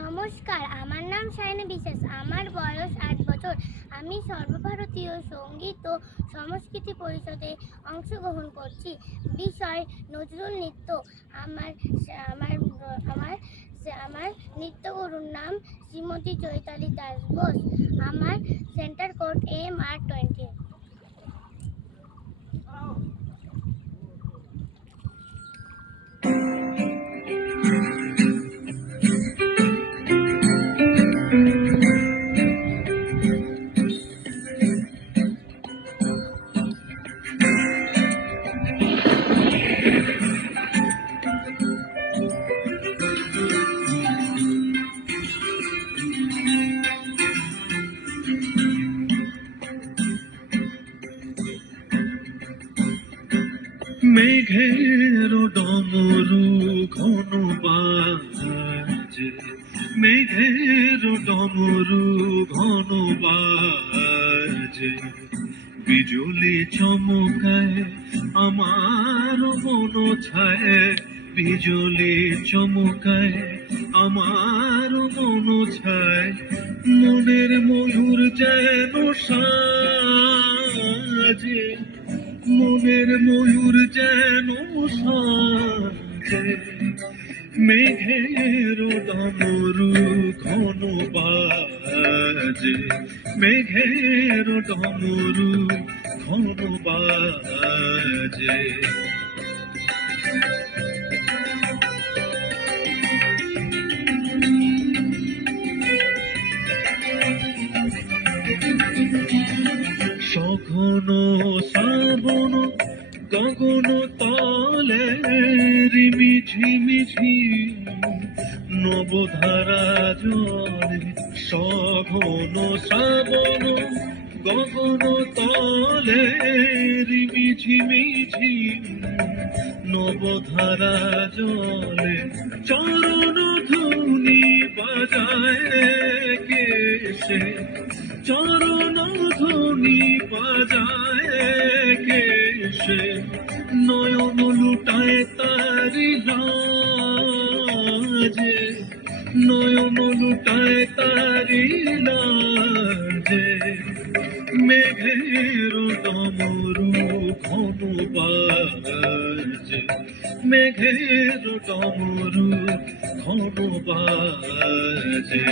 নমস্কার, আমার নাম শাইনা বিশ্বাস। আমার বয়স ৮ বছর। আমি সর্বভারতীয় সঙ্গীত ও সংস্কৃতি পরিষদে অংশগ্রহণ করছি। বিষয় নজরুল নৃত্য। আমার আমার আমার আমার নৃত্যগুরুর নাম শ্রীমতী চৈতালি দাস ঘোষ। আমার সেন্টার কোড MR20। মেঘের ডমরু ঘন বাজে, মেঘের ডমরু ঘন বাজে, বিজুলি চমকায় আমার মন ছায়, বিজুলি চমকায় আমার মন ছায়, মনের ময়ূর যেন সাজে, মনের ময়ূর যেন সাজে, মেঘের ডমরু ঘন বাজে, মেঘের ডমরু ঘন বাজে। সঘন শ্রাবণ গগন তলে রিমিঝিমিঝি নবধারা জলে, সঘন শ্রাবণ গগন তলে রিমিঝিমিঝি নবধারা জলে, চরণ ধুনি বাজায় কেশে, চরণ ধ্বনি বাজায় কেশে, নয়ন লুটায় তারি লাজে, নয়ন লুটায় তারি লাজে, মেঘের ডমরু ঘন বাজে, মেঘের ডমরু ঘন বাজে।